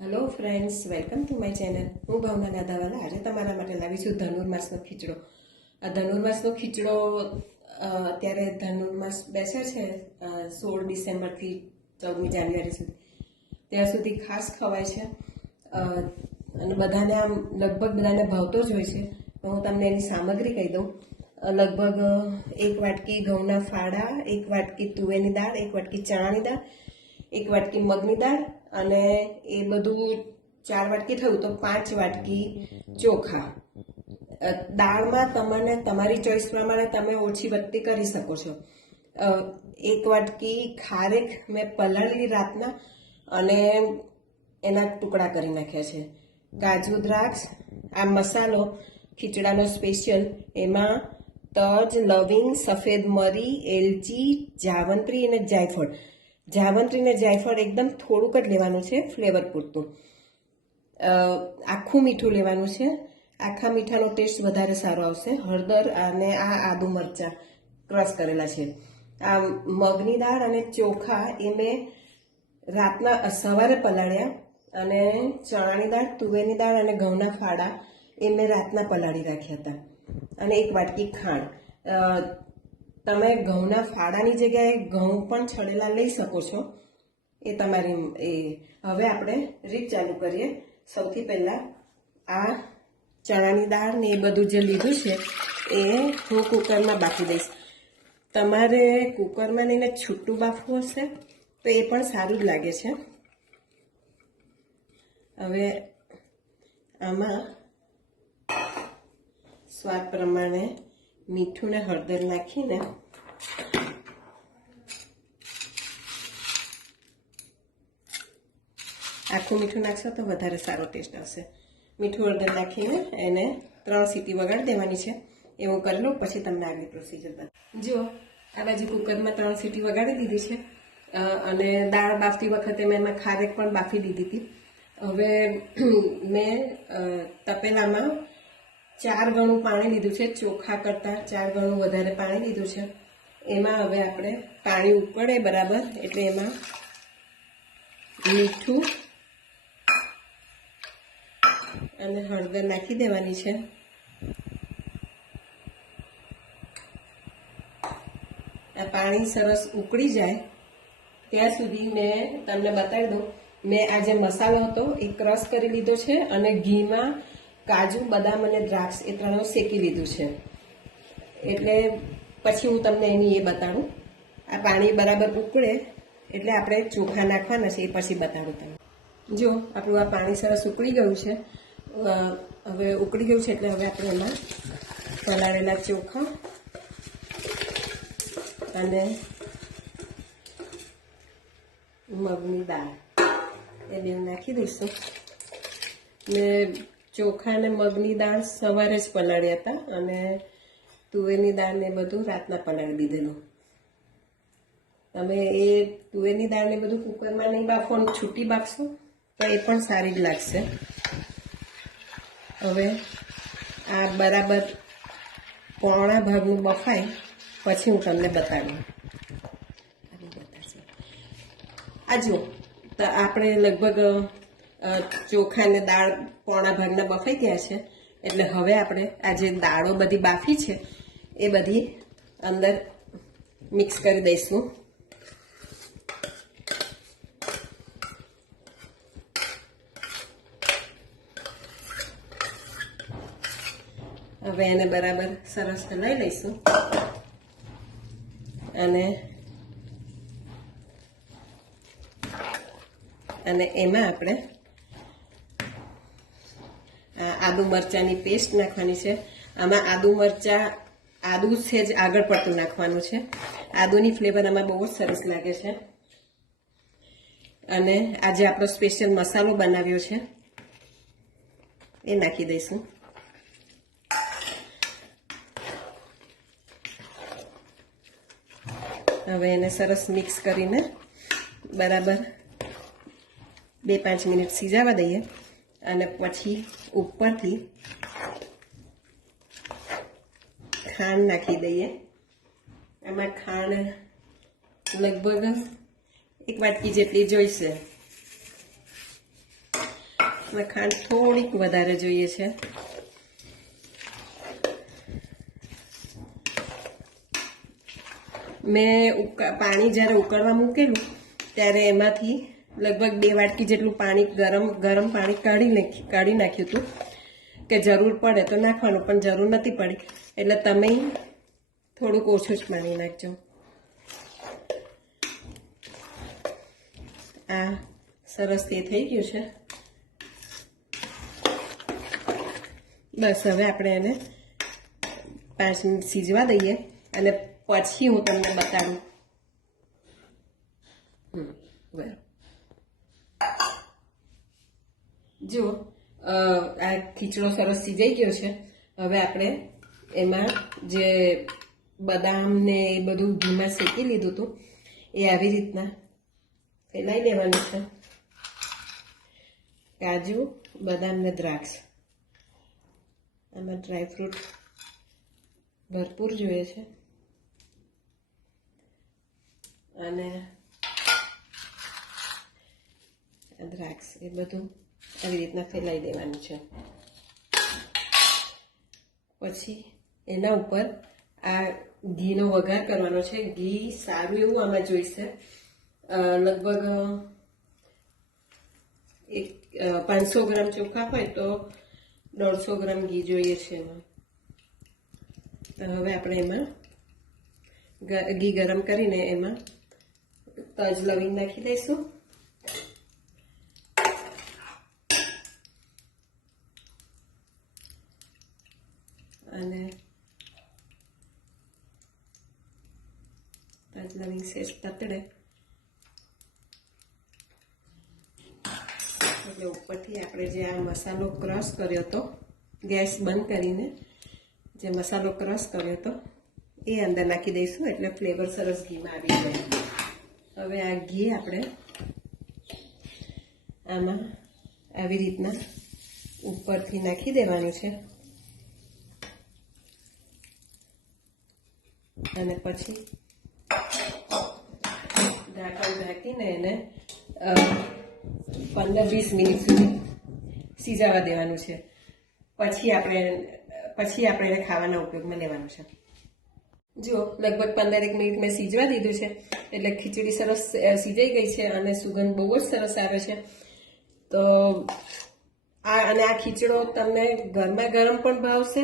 Hello friends, welcome to my channel. હું ભાવના દાદાવાલા. આજે તમારા માટે લાવી છું ધનુર્માસનો ખીચડો. આ ધનુર્માસનો ખીચડો અત્યારે ધનુર્માસ બેસે છે 16 ડિસેમ્બરથી 14મી જાન્યુઆરી સુધી. ત્યાં સુધી ખાસ ખવાય છે અને બધાને આમ લગભગ બધાને ભાવતો જ હોય છે. તો હું તમને એની સામગ્રી કહી દઉં. લગભગ 1 વાટકી ઘઉંના ફાડા, 1 વાટકી તુવેરની દાળ, 1 વાટકી ચણાની દાળ, 1 વાટકી મગની દાળ અને એ બધું 4 વાટકી થયું તો 5 વાટકી ચોખા. દાળમાં તમને તમારી ચોઈસ પ્રમાણે તમે ઓછી વધતી કરી શકો છો. 1 વાટકી ખારેક મેં પલાળેલી રાતના અને એના ટુકડા કરી નાખ્યા છે. કાજુ દ્રાક્ષ, આ મસાલો ખીચડાનો સ્પેશિયલ, એમાં તજ, લવિંગ, સફેદ મરી, એલચી, જાવંત્રી અને જાયફળ. જાવંત્રી ને જાયફળ એકદમ થોડુંક જ લેવાનું છે, ફ્લેવર પૂરતું. આખું મીઠું લેવાનું છે, આખા મીઠાનો ટેસ્ટ વધારે સારો આવશે. હળદર અને આ આદુ મરચાં ક્રશ કરેલા છે. આ મગની દાળ અને ચોખા એ મેં સવારે પલાળ્યા અને ચણાની દાળ, તુવેરની દાળ અને ઘઉંના ફાડા એ મેં રાતના પલાળી રાખ્યા હતા અને 1 વાટકી ખાંડ. તમે ઘઉંના ફાડાની જગ્યાએ ઘઉં પણ છળેલા લઈ શકો છો, એ તમારી હવે આપણે રીત ચાલુ કરીએ. સૌથી પહેલાં આ ચણાની દાળ ને એ બધું જે લીધું છે એ હું કુકરમાં બાફી દઈશ. તમારે કુકરમાં લઈને છૂટું બાફવું હશે તો એ પણ સારું જ લાગે છે. હવે આમાં સ્વાદ પ્રમાણે મીઠું ને હળદર નાખીને આખું મીઠું નાખશો તો વધારે સારો ટેસ્ટ આવશે. મીઠું હળદર નાખીને એને 3 સીટી વગાડી દેવાની છે. એવું કરી લો, પછી તમને આગળ પ્રોસીજર બતાવું. જો આ બાજુ કુકરમાં 3 સીટી વગાડી દીધી છે અને દાળ બાફતી વખતે મેં એમાં ખારેક પણ બાફી દીધી હતી. હવે મેં તપેલામાં 4 ગણું પાણી લીધું છે, ચોખા કરતાં 4 ગણું વધારે પાણી લીધું છે. એમાં હવે આપણે પાણી ઉકળે બરાબર એટલે એમાં મીઠું અને હળદર નાખી દેવાની છે. આ પાણી સરસ ઉકળી જાય ત્યાં સુધી મેં તમને બતાવી દઉં. મેં આ જે મસાલો હતો એ ક્રશ કરી લીધો છે અને ઘીમાં કાજુ, બદામ અને દ્રાક્ષ એ ત્રણેય શેકી લીધું છે. એટલે પછી હું તમને એની એ બતાડું. આ પાણી બરાબર ઉકળે એટલે આપણે ચોખા નાખવાના છે, એ પછી બતાડું તમને. જો આપણું આ પાણી સરસ ઉકળી ગયું છે. હવે ઉકળી ગયું છે એટલે હવે આપણે એમાં પલાળેલા ચોખા અને મગની દાળ એ બે નાખી દઈશું. મેં ચોખા અને મગની દાળ સવારે જ પલાળ્યા હતા અને તુવેરની દાળ ને બધું રાતના પલાળી દીધેલું. તમે એ તુવેરની દાળ ને બધું કુકરમાં નહીં બાફો, છૂટી બાફશો તો એ પણ સારી જ લાગશે. હવે આ બરાબર પોણા ભાગનું બફાય પછી હું તમને બતાડું. આ જો આપણે લગભગ ચોખા ને દાળ પોણા ભાગના બફાઈ ગયા છે. એટલે હવે આપણે આ જે દાળો બધી બાફી છે એ બધી અંદર મિક્સ કરી દઈશું. હવે એને બરાબર સરસ હલાવી લઈશું અને એમાં આપણે આદુ મરચાંની પેસ્ટ નાખવાની છે. આમાં આદુ છે જ આગળ પડતું નાખવાનું છે. આદુની ફ્લેવર આમાં બહુ જ સરસ લાગે છે. અને આજે આપણો સ્પેશિયલ મસાલો બનાવ્યો છે એ નાખી દઈશું. હવે એને સરસ મિક્સ કરીને બરાબર 2-5 મિનિટ સિજાવા દઈએ અને પછી ઉપરથી ખાંડ નાખી દઈએ. એમાં ખાંડ લગભગ 1 વાટકી જેટલી જોઈશે. ને ખાંડ થોડીક વધારે જોઈએ છે. મેં પાણી જ્યારે ઉકળવા મૂકેલું ત્યારે એમાંથી લગભગ 2 વાટકી જેટલું પાણી ગરમ પાણી કાઢી નાખ્યું હતું કે જરૂર પડે તો નાખવાનું, પણ જરૂર નથી પડી એટલે તમે થોડુંક ઓછું જ પાણી નાખજો. આ સરસ તે થઈ ગયું છે. બસ હવે આપણે એને 5 મિનિટ સીજવા દઈએ અને પછી હું તમને બતાડું. જો આ ખીચડો સરસ સીજાઈ ગયો છે. હવે આપણે એમાં જે બદામ ને એ બધું ઘીમાં શેકી લીધું હતું એ આવી રીતના ફેલાઈ દેવાનું છે. કાજુ, બદામ ને દ્રાક્ષ, આમાં ડ્રાયફ્રૂટ ભરપૂર જોઈએ છે અને દ્રાક્ષ એ બધું આવી રીતના ફેલાઈ દેવાનું છે. પછી એના ઉપર આ ઘીનો વઘાર કરવાનો છે. ઘી સારું એવું આમાં જોઈશે. લગભગ 500 ગ્રામ ચોખા હોય તો 150 ગ્રામ ઘી જોઈએ છે એમાં. તો હવે આપણે એમાં ઘી ગરમ કરીને એમાં તજ લવિંગ નાખી દઈશું. અને તજ લવિંગ સેજ તતડે એટલે ઉપરથી આપણે જે આ મસાલો ક્રશ કર્યો હતો, ગેસ બંધ કરીને જે મસાલો ક્રશ કર્યો હતો એ અંદર નાખી દઈશું એટલે ફ્લેવર સરસ ઘીમાં આવી જાય. હવે આ ઘી આપણે આમાં આવી રીતના ઉપરથી નાખી દેવાનું છે અને પછી ઢાંકણ ઢાંકીને એને 15-20 મિનિટ સુધી સીજાવા દેવાનું છે. પછી આપણે એને ખાવાના ઉપયોગમાં લેવાનું છે. જો લગભગ 15 મિનિટ મેં સીજવા દીધું છે એટલે ખીચડી સરસ સીજાઈ ગઈ છે અને સુગંધ બહુ જ સરસ આવે છે. તો આ ખીચડો તમને ગરમા ગરમ પણ ભાવશે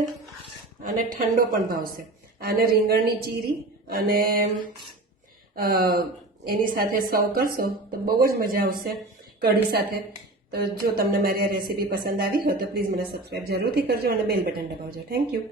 અને ઠંડો પણ ભાવશે. આને રીંગણની ચીરી અને એની સાથે સર્વ કરશો તો બહુ જ મજા આવશે કઢી સાથે. તો જો તમને મારી આ રેસીપી પસંદ આવી હોય તો પ્લીઝ મને સબસ્ક્રાઈબ જરૂરથી કરજો અને બેલ બટન દબાવજો. Thank you.